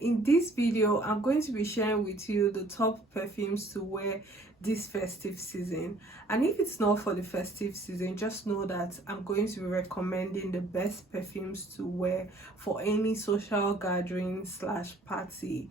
In this video I'm going to be sharing with you the top perfumes to wear this festive season. And if it's not for the festive season, just know that I'm going to be recommending the best perfumes to wear for any social gathering slash party.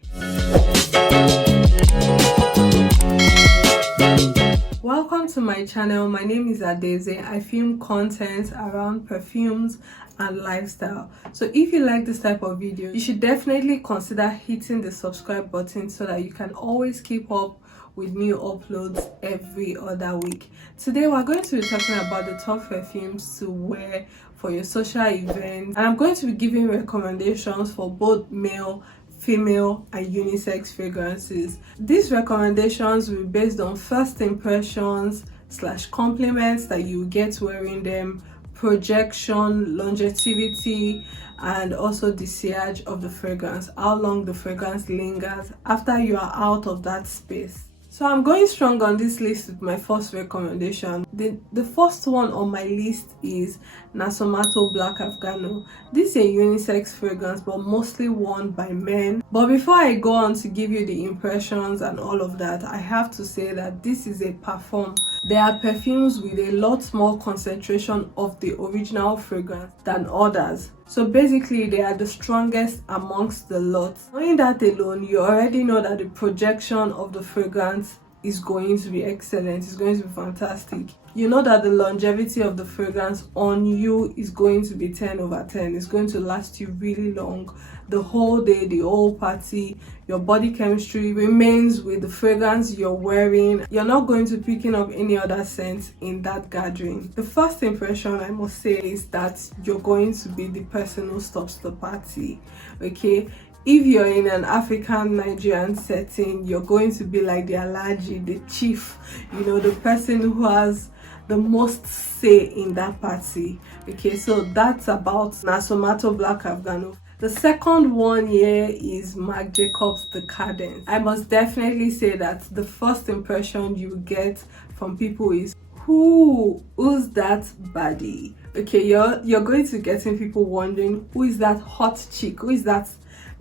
Welcome to my channel. My name is Adeze. I film content around perfumes and lifestyle. So if you like this type of video, you should definitely consider hitting the subscribe button so that you can always keep up with new uploads every other week. Today we're going to be talking about the top perfumes to wear for your social events, and I'm going to be giving recommendations for both male, female and unisex fragrances. These recommendations will be based on first impressions slash compliments that you get wearing them, projection, longevity, and also the sillage of the fragrance, how long the fragrance lingers after you are out of that space. So I'm going strong on this list with my first recommendation. The first one on my list is Nasomatto Black Afgano. This is a unisex fragrance but mostly worn by men. But before I go on to give you the impressions and all of that, I have to say that this is a parfum. There are perfumes with a lot more concentration of the original fragrance than others. So basically they are the strongest amongst the lot. Knowing that alone, you already know that the projection of the fragrance is going to be excellent. It's going to be fantastic. You know that the longevity of the fragrance on you is going to be 10 over 10. It's going to last you really long. The whole day, the whole party, your body chemistry remains with the fragrance you're wearing. You're not going to picking up any other scent in that gathering. The first impression I must say is that you're going to be the person who stops the party, okay? If you're in an African Nigerian setting, you're going to be like the Alhaji, the chief, you know, the person who has the most say in that party. Okay, so that's about Nasomatto Black Afgano. The second one here is Marc Decadence. I must definitely say that the first impression you get from people is, who's that baddie? Okay, you're going to getting people wondering, who is that hot chick? Who is that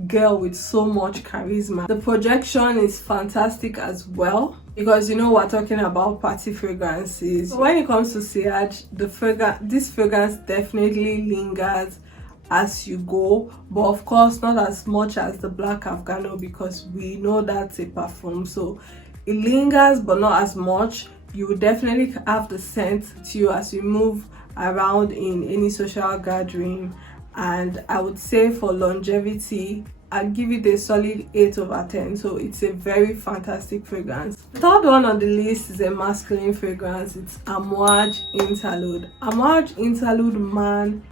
girl with so much charisma? The projection is fantastic as well, because you know we're talking about party fragrances. So when it comes to sillage, this fragrance definitely lingers as you go, but of course not as much as the Black Afgano, because we know that's a perfume, so it lingers but not as much. You will definitely have the scent to you as you move around in any social gathering. And I would say for longevity, I'd give it a solid 8 over 10. So it's a very fantastic fragrance. The third one on the list is a masculine fragrance. It's Amouage Interlude. Amouage Interlude man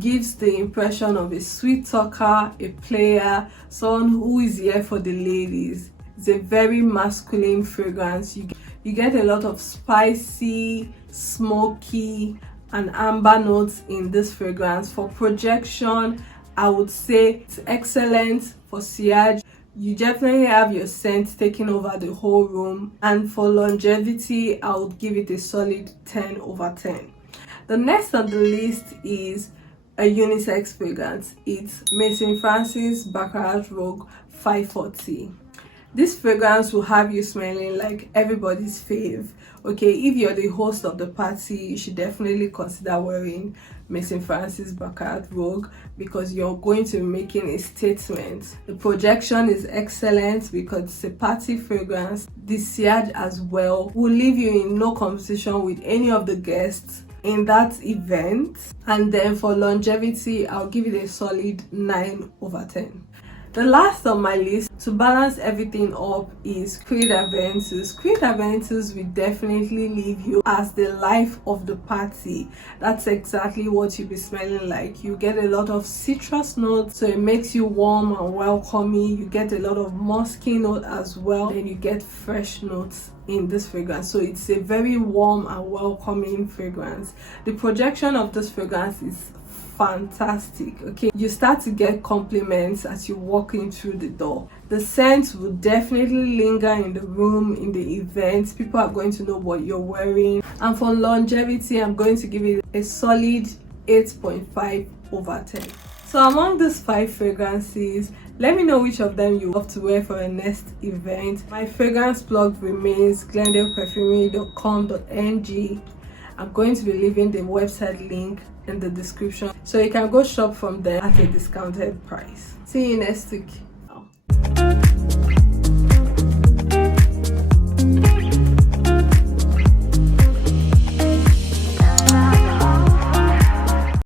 gives the impression of a sweet talker, a player, someone who is here for the ladies. It's a very masculine fragrance. You get a lot of spicy, smoky and amber notes in this fragrance. For projection, I would say it's excellent. For sillage, you definitely have your scent taking over the whole room. And for longevity, I would give it a solid 10 over 10. The next on the list is a unisex fragrance. It's Maison Baccarat Rouge 540. This fragrance will have you smelling like everybody's fave. Okay, if you're the host of the party, you should definitely consider wearing Maison Baccarat Rouge, because you're going to be making a statement. The projection is excellent because it's a party fragrance. The sillage as well will leave you in no competition with any of the guests in that event. And then for longevity, I'll give it a solid 9 over 10. The last on my list to balance everything up is Aventus. Aventus will definitely leave you as the life of the party. That's exactly what you'll be smelling like. You get a lot of citrus notes, so it makes you warm and welcoming. You get a lot of musky note as well, and you get fresh notes in this fragrance. So it's a very warm and welcoming fragrance. The projection of this fragrance is fantastic. Okay, you start to get compliments as you're walking through the door. The scent will definitely linger in the room, in the event. People are going to know what you're wearing. And for longevity, I'm going to give it a solid 8.5 over 10. So among these 5 fragrances, Let me know which of them you love to wear for your next event. My fragrance plug remains glendaleperfumery.com.ng. I'm going to be leaving the website link in the description so you can go shop from there at a discounted price. See you next week.